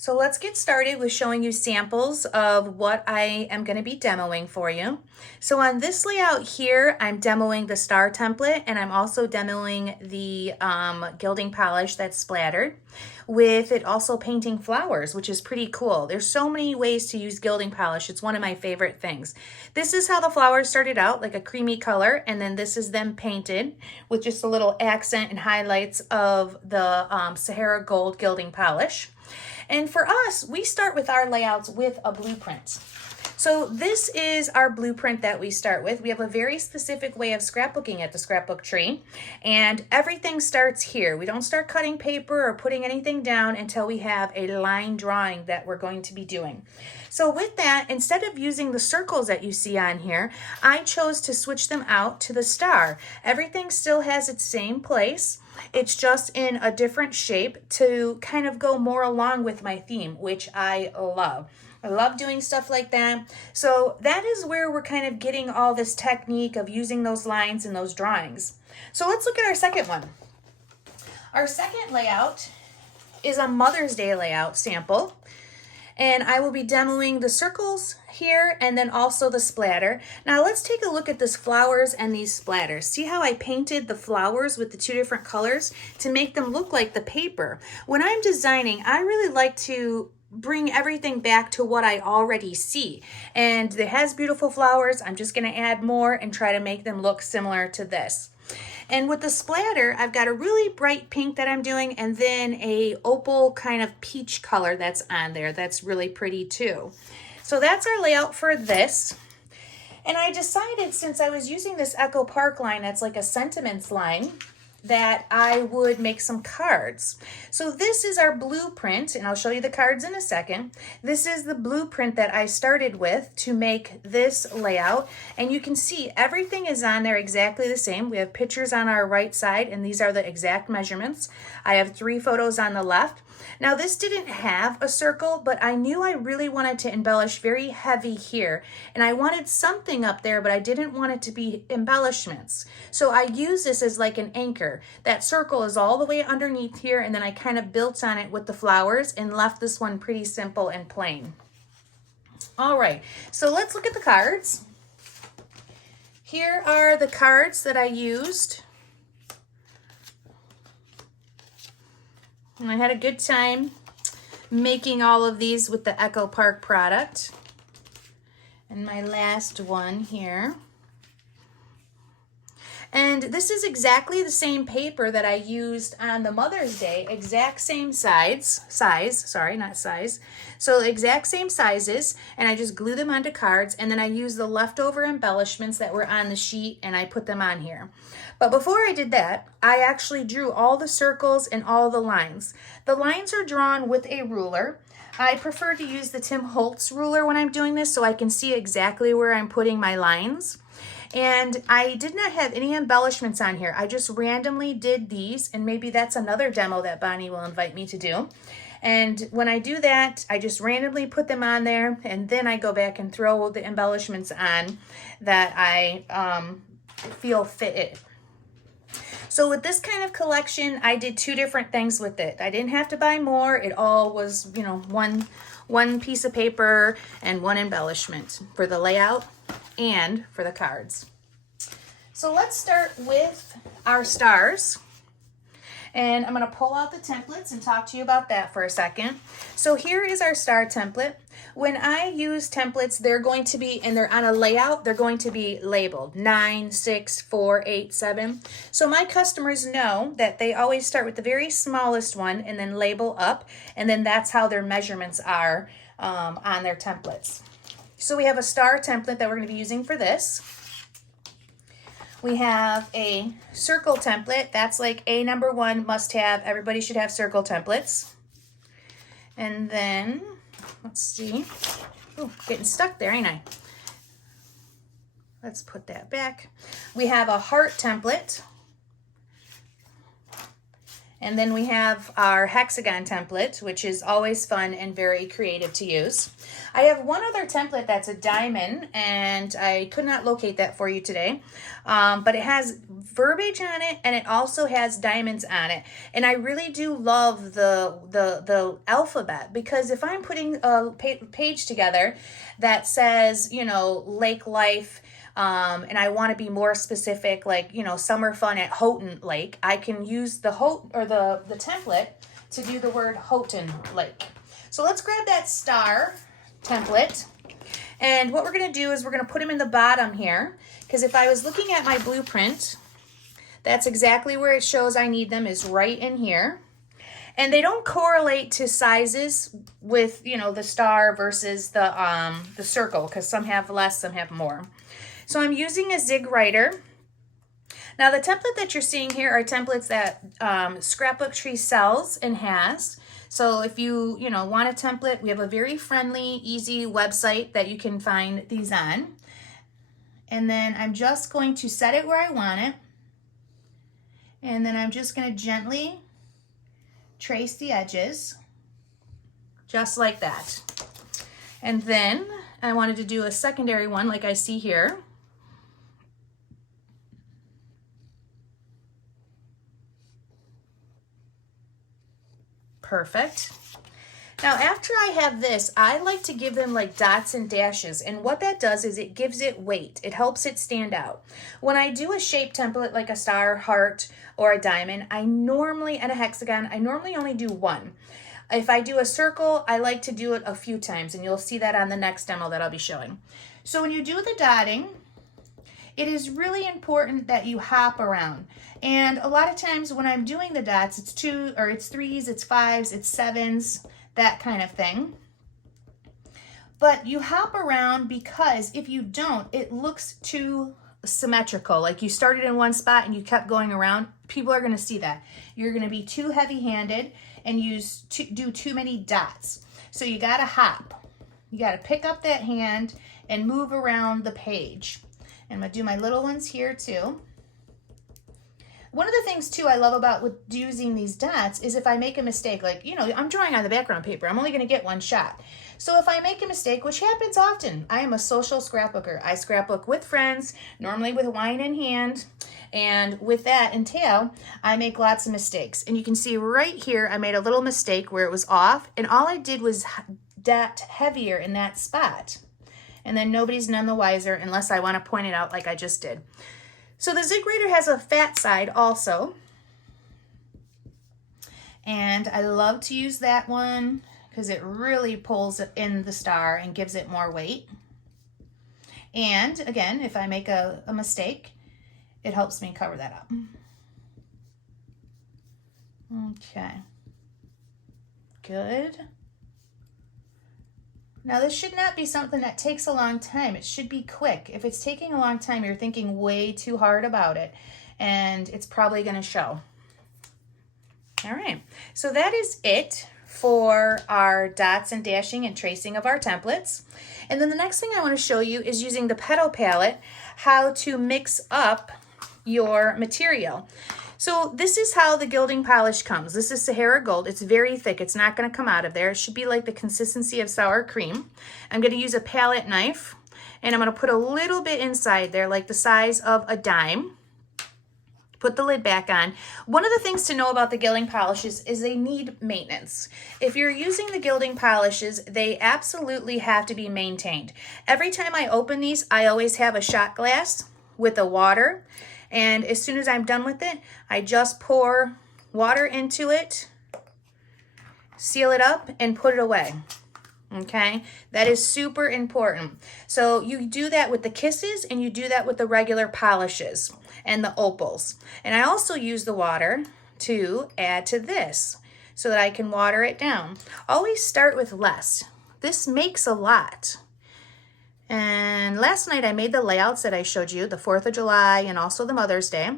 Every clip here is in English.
So let's get started with showing you samples of what I am going to be demoing for you. So on this layout here, I'm demoing the star template, and I'm also demoing the gilding polish that's splattered, with it also painting flowers, which is pretty cool. There's so many ways to use gilding polish. It's one of my favorite things. This is how the flowers started out, like a creamy color, and then this is them painted with just a little accent and highlights of the Sahara Gold gilding polish. And for us, we start with our layouts with a blueprint. So this is our blueprint that we start with. We have a very specific way of scrapbooking at the Scrapbook Tree, and everything starts here. We don't start cutting paper or putting anything down until we have a line drawing that we're going to be doing. So with that, instead of using the circles that you see on here, I chose to switch them out to the star. Everything still has its same place. It's just in a different shape to kind of go more along with my theme, which I love. I love doing stuff like that. So that is where we're kind of getting all this technique of using those lines and those drawings. So let's look at our second one. Our second layout is a Mother's Day layout sample. And I will be demoing the circles here and then also the splatter. Now let's take a look at this flowers and these splatters. See how I painted the flowers with the two different colors to make them look like the paper. When I'm designing, I really like to bring everything back to what I already see. And it has beautiful flowers. I'm just gonna add more and try to make them look similar to this. And with the splatter, I've got a really bright pink that I'm doing, and then a opal kind of peach color that's on there. That's really pretty too. So that's our layout for this. And I decided, since I was using this Echo Park line that's like a sentiments line, that I would make some cards. So this is our blueprint, and I'll show you the cards in a second. This is the blueprint that I started with to make this layout, and you can see everything is on there exactly the same. We have pictures on our right side, and these are the exact measurements. I have 3 photos on the left. Now this didn't have a circle, but I knew I really wanted to embellish very heavy here, and I wanted something up there, but I didn't want it to be embellishments. So I use this as like an anchor. That circle is all the way underneath here, and then I kind of built on it with the flowers and left this one pretty simple and plain. All right, so let's look at the cards. Here are the cards that I used. And I had a good time making all of these with the Echo Park product. And my last one here. And this is exactly the same paper that I used on the Mother's Day, exact same size, not size. So exact same sizes, and I just glue them onto cards, and then I use the leftover embellishments that were on the sheet and I put them on here. But before I did that, I actually drew all the circles and all the lines. The lines are drawn with a ruler. I prefer to use the Tim Holtz ruler when I'm doing this so I can see exactly where I'm putting my lines. And I did not have any embellishments on here. I just randomly did these, and maybe that's another demo that Bonnie will invite me to do. And when I do that, I just randomly put them on there, and then I go back and throw the embellishments on that I feel fit. So with this kind of collection, I did 2 different things with it. I didn't have to buy more. It all was, you know, one piece of paper and 1 embellishment for the layout and for the cards. So let's start with our stars. And I'm going to pull out the templates and talk to you about that for a second. So here is our star template. When I use templates, they're going to be, and they're on a layout, they're going to be labeled 9, 6, 4, 8, 7. So my customers know that they always start with the very smallest one and then label up, and then that's how their measurements are on their templates. So we have a star template that we're going to be using for this. We have a circle template. That's like a number 1 must have. Everybody should have circle templates. And then, let's see. Oh, getting stuck there, ain't I? Let's put that back. We have a heart template. And then we have our hexagon template, which is always fun and very creative to use. I have one other template that's a diamond, and I could not locate that for you today. But it has verbiage on it, and it also has diamonds on it. And I really do love the alphabet, because if I'm putting a page together that says, you know, lake life, and I want to be more specific, like, you know, summer fun at Houghton Lake, I can use the template to do the word Houghton Lake. So let's grab that star template. And what we're going to do is we're going to put them in the bottom here, because if I was looking at my blueprint, that's exactly where it shows I need them, is right in here. And they don't correlate to sizes with, you know, the star versus the circle, because some have less, some have more. So I'm using a Zig Writer. Now the template that you're seeing here are templates that Scrapbook Tree sells and has. So if you want a template, we have a very friendly, easy website that you can find these on. And then I'm just going to set it where I want it. And then I'm just going to gently trace the edges, just like that. And then I wanted to do a secondary one like I see here. Perfect. Now after I have this, I like to give them like dots and dashes, and what that does is it gives it weight. It helps it stand out. When I do a shape template like a star, heart, or a diamond, and a hexagon, I normally only do one. If I do a circle, I like to do it a few times, and you'll see that on the next demo that I'll be showing. So when you do the dotting, it is really important that you hop around. And a lot of times when I'm doing the dots, it's 2 or it's 3s, it's 5s, it's 7s, that kind of thing. But you hop around, because if you don't, it looks too symmetrical. Like you started in one spot and you kept going around. People are going to see that. You're going to be too heavy-handed and do too many dots. So you got to hop. You got to pick up that hand and move around the page. And I'm going to do my little ones here too. One of the things too I love about with using these dots is if I make a mistake, like, you know, I'm drawing on the background paper, I'm only going to get one shot. So if I make a mistake, which happens often, I am a social scrapbooker. I scrapbook with friends, normally with wine in hand. And with that entail, I make lots of mistakes. And you can see right here, I made a little mistake where it was off. And all I did was dot heavier in that spot. And then nobody's none the wiser unless I want to point it out like I just did. So the Zig Writer has a fat side also. And I love to use that one because it really pulls in the star and gives it more weight. And again, if I make a mistake, it helps me cover that up. Okay. Good. Now this should not be something that takes a long time. It should be quick. If it's taking a long time, you're thinking way too hard about it, and it's probably going to show. All right, so that is it for our dots and dashing and tracing of our templates. And then the next thing I want to show you is using the Petal Palette, how to mix up your material. So this is how the gilding polish comes. This is Sahara Gold. It's very thick. It's not going to come out of there. It should be like the consistency of sour cream. I'm going to use a palette knife, and I'm going to put a little bit inside there, like the size of a dime. Put the lid back on. One of the things to know about the gilding polishes is they need maintenance. If you're using the gilding polishes, they absolutely have to be maintained. Every time I open these, I always have a shot glass with the water. And as soon as I'm done with it, I just pour water into it, seal it up, and put it away. Okay, that is super important. So you do that with the kisses, and you do that with the regular polishes and the opals. And I also use the water to add to this so that I can water it down. Always start with less. This makes a lot. And last night I made the layouts that I showed you, the 4th of July and also the Mother's Day.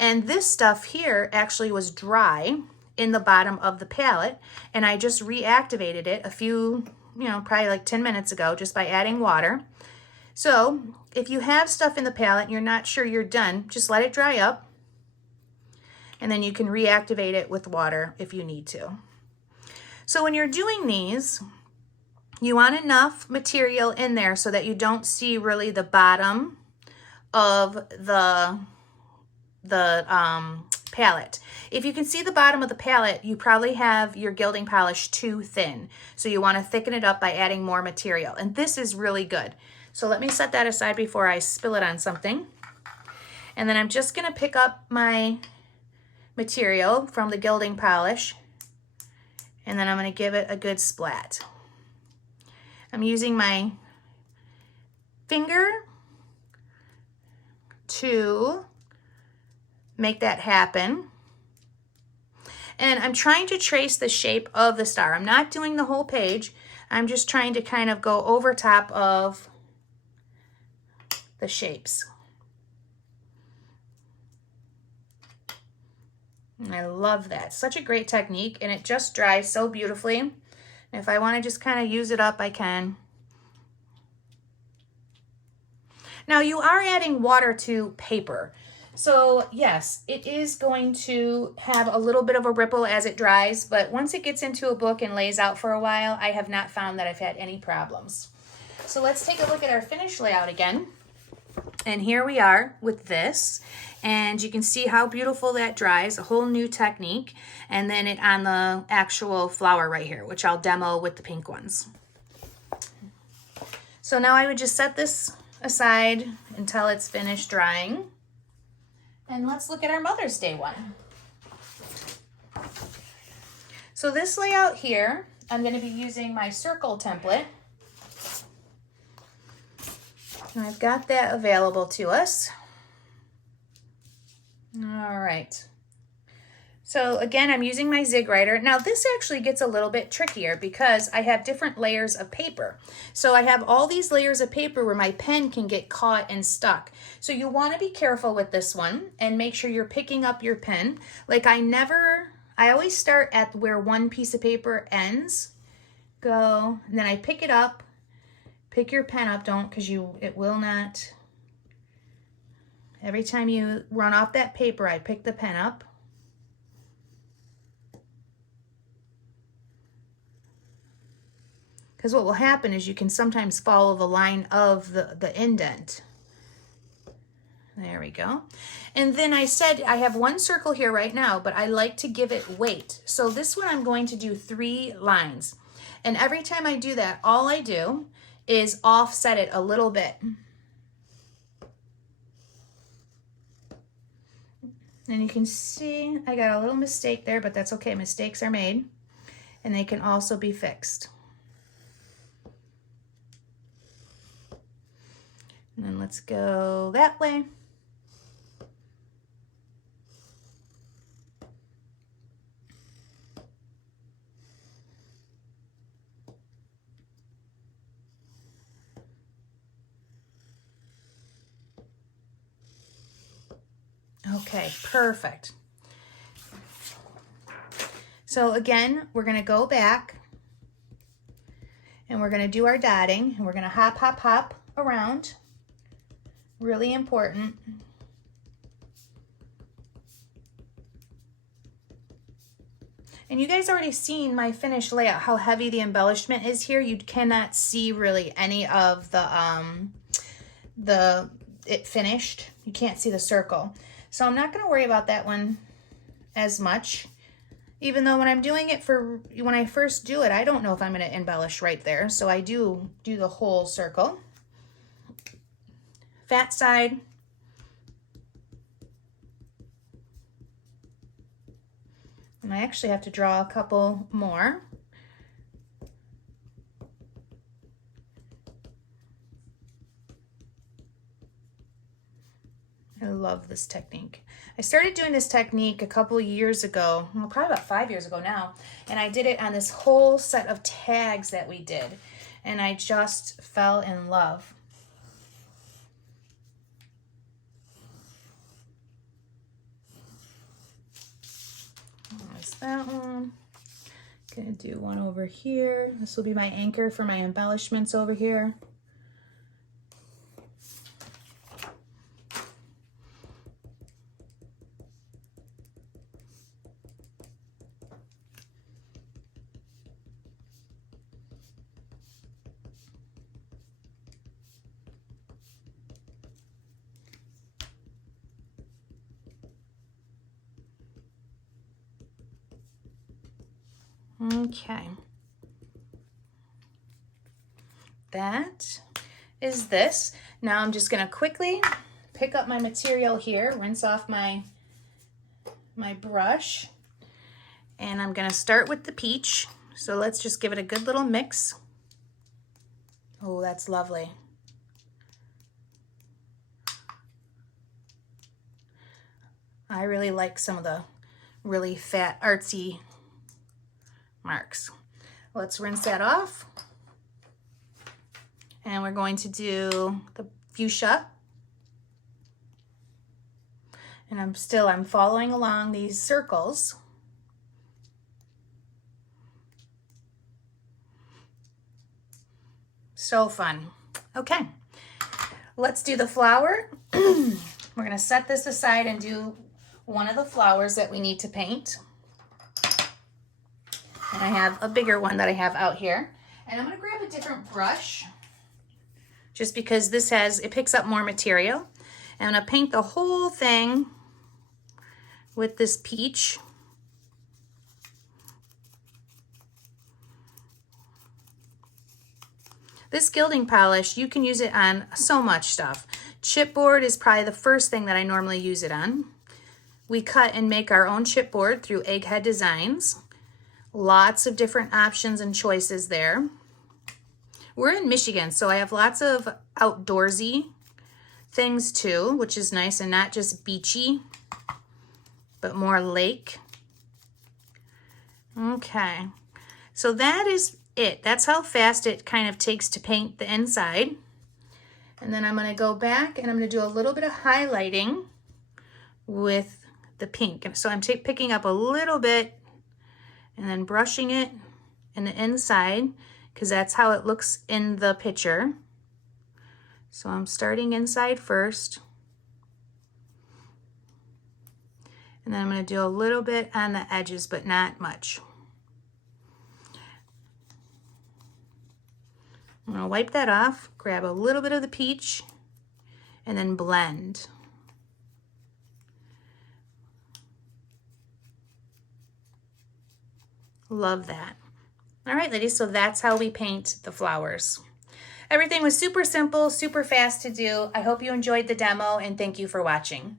And this stuff here actually was dry in the bottom of the palette, and I just reactivated it a few, probably like 10 minutes ago just by adding water. So if you have stuff in the palette and you're not sure you're done, just let it dry up. and then you can reactivate it with water if you need to. So when you're doing these, you want enough material in there so that you don't see really the bottom of the palette. If you can see the bottom of the palette, you probably have your gilding polish too thin. So you want to thicken it up by adding more material. And this is really good. So let me set that aside before I spill it on something. And then I'm just going to pick up my material from the gilding polish, and then I'm going to give it a good splat. I'm using my finger to make that happen. And I'm trying to trace the shape of the star. I'm not doing the whole page. I'm just trying to kind of go over top of the shapes. And I love that. Such a great technique, and it just dries so beautifully. And if I want to just kind of use it up, I can. Now you are adding water to paper. So yes, it is going to have a little bit of a ripple as it dries, but once it gets into a book and lays out for a while, I have not found that I've had any problems. So let's take a look at our finished layout again. And here we are with this, and you can see how beautiful that dries, a whole new technique, and then it on the actual flower right here, which I'll demo with the pink ones. So now I would just set this aside until it's finished drying. And let's look at our Mother's Day one. So this layout here, I'm going to be using my circle template. And I've got that available to us. All right. So again, I'm using my Zig Writer. Now this actually gets a little bit trickier because I have different layers of paper. So I have all these layers of paper where my pen can get caught and stuck. So you want to be careful with this one and make sure you're picking up your pen. Like I always start at where one piece of paper ends. Go, and then I pick it up. Pick your pen up, don't, because it will not. Every time you run off that paper, I pick the pen up. Because what will happen is you can sometimes follow the line of the indent. There we go. And then I said I have one circle here right now, but I like to give it weight. So this one I'm going to do 3 lines. And every time I do that, all I do is offset it a little bit. And you can see I got a little mistake there, but that's okay. Mistakes are made, and they can also be fixed. And then let's go that way. Okay, perfect. So again, we're going to go back and we're going to do our dotting, and we're going to hop, hop, hop around. Really important. And you guys already seen my finished layout, how heavy the embellishment is here. You cannot see really any of it finished. You can't see the circle. So I'm not going to worry about that one as much. Even though when I'm doing it when I first do it, I don't know if I'm going to embellish right there. So I do the whole circle. Fat side. And I actually have to draw a couple more. I love this technique. I started doing this technique a couple years ago, well, probably about 5 years ago now, and I did it on this whole set of tags that we did, and I just fell in love. There's that one. Gonna do one over here. This will be my anchor for my embellishments over here. Okay. That is this. Now I'm just gonna quickly pick up my material here, rinse off my brush, and I'm gonna start with the peach. So let's just give it a good little mix. Oh, that's lovely. I really like some of the really fat, artsy marks. Let's rinse that off. And we're going to do the fuchsia. And I'm following along these circles. So fun. Okay, let's do the flower. We're gonna set this aside and do one of the flowers that we need to paint. And I have a bigger one that I have out here. And I'm gonna grab a different brush just because it picks up more material. And I'm gonna paint the whole thing with this peach. This gilding polish, you can use it on so much stuff. Chipboard is probably the first thing that I normally use it on. We cut and make our own chipboard through Egghead Designs. Lots of different options and choices there. We're in Michigan, so I have lots of outdoorsy things too, which is nice, and not just beachy, but more lake. Okay, so that is it. That's how fast it kind of takes to paint the inside. And then I'm going to go back and I'm going to do a little bit of highlighting with the pink. And so I'm picking up a little bit and then brushing it in the inside because that's how it looks in the picture. So I'm starting inside first. And then I'm going to do a little bit on the edges, but not much. I'm going to wipe that off, grab a little bit of the peach, and then blend. Love that. All right, ladies, so that's how we paint the flowers. Everything was super simple, super fast to do. I hope you enjoyed the demo, and thank you for watching.